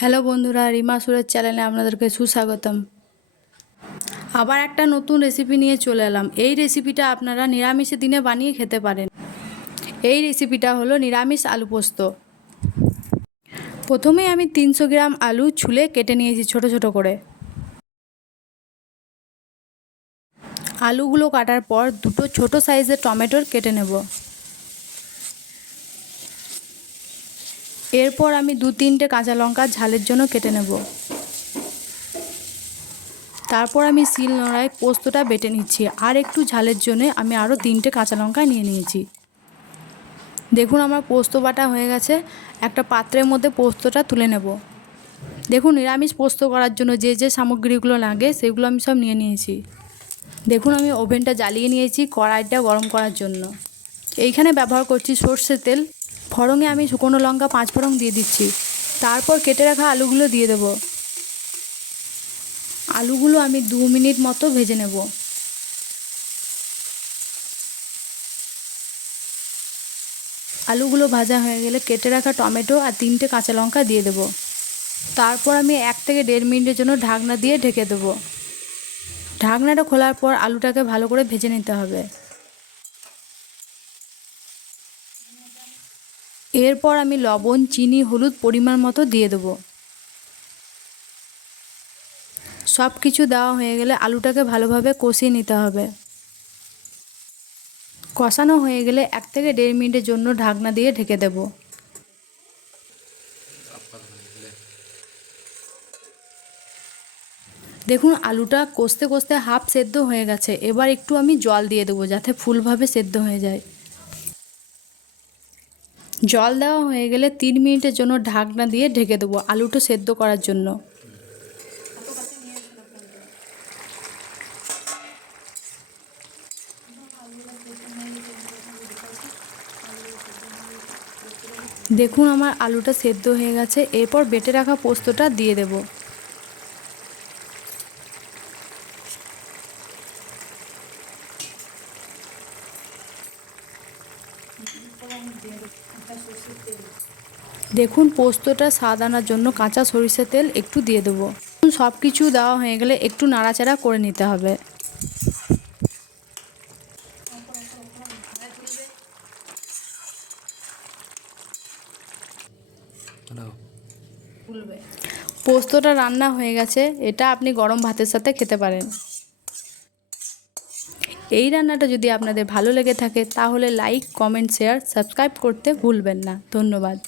Hello বন্ধুরা, রিমা সুরের চ্যানেলে আপনাদেরকে সুস্বাগতম। আবার একটা নতুন রেসিপি নিয়ে চলে এলাম। এই রেসিপিটা আপনারা নিরামিষের দিনে বানিয়ে খেতে পারেন। এই রেসিপিটা হলো নিরামিষ আলু পোস্ত। প্রথমে আমি 300 গ্রাম আলু ছুলে কেটে নিয়েছি ছোট ছোট করে। আলুগুলো কাটার পর দুটো ছোট সাইজের টমেটোর কেটে নেব। এরপর আমি 2-3টে কাঁচা লঙ্কা ঝালের জন্য কেটে নেব। তারপর আমি শিল নোড়ায় পোস্তটা বেটে নিচ্ছি। আর একটু ঝালের জন্য আমি আরও 3টে কাঁচা লঙ্কা নিয়ে নিয়েছি। দেখুন আমার পোস্ত বাটা হয়ে গেছে। একটা পাত্রের মধ্যে পোস্তটা তুলে নেব। দেখুন নিরামিষ পোস্ত করার জন্য যে যে সামগ্রীগুলো লাগে সেগুলো আমি সব নিয়ে নিয়েছি। দেখুন আমি ওভেনটা জ্বালিয়ে নিয়েছি কড়াইটা গরম করার জন্য। এইখানে ব্যবহার করছি সর্ষের তেল। ফোড়নে আমি শুকনো লঙ্কা 5 ফোড়ন দিয়ে দিচ্ছি। তারপর কেটে রাখা আলুগুলো দিয়ে দেব। আলুগুলো আমি 2 মিনিট মতো ভেজে নেব। আলুগুলো ভাজা হয়ে গেলে কেটে রাখা টমেটো আর 3টে কাঁচা লঙ্কা দিয়ে দেব। তারপর আমি 1 থেকে 1.5 মিনিটের জন্য ঢাকনা দিয়ে ঢেকে দেব। ঢাকনাটা খোলার পর আলুটাকে ভালো করে ভেজে নিতে হবে। এরপর আমি লবণ, চিনি, হলুদ পরিমাণ মতো দিয়ে দেব। সব কিছু দেওয়া হয়ে গেলে আলুটাকে ভালোভাবে কষিয়ে নিতে হবে। কষানো হয়ে গেলে 1 থেকে 1.5 মিনিটের জন্য ঢাকনা দিয়ে ঢেকে দেব। দেখুন আলুটা কষতে কষতে হাফ সেদ্ধ হয়ে গেছে। এবার একটু আমি জল দিয়ে দেবো যাতে ফুলভাবে সেদ্ধ হয়ে যায়। জল দেওয়া হয়ে গেলে 3 মিনিটের জন্য ঢাকনা দিয়ে ঢেকে দেবো আলুটা সেদ্ধ করার জন্য। দেখুন আমার আলুটা সেদ্ধ হয়ে গেছে। এরপর বেটে রাখা পোস্তটা দিয়ে দেব। দেখুন পোস্তটা স্বাদ আনার জন্য কাঁচা সরিষার তেল একটু দিয়ে দেবো। সব কিছু দেওয়া হয়ে গেলে একটু নাড়াচাড়া করে নিতে হবে। পোস্তটা রান্না হয়ে গেছে। এটা আপনি গরম ভাতের সাথে খেতে পারেন। এই রান্নাটা যদি আপনাদের ভালো লেগে থাকে তাহলে লাইক, কমেন্ট, শেয়ার, সাবস্ক্রাইব করতে ভুলবেন না। ধন্যবাদ।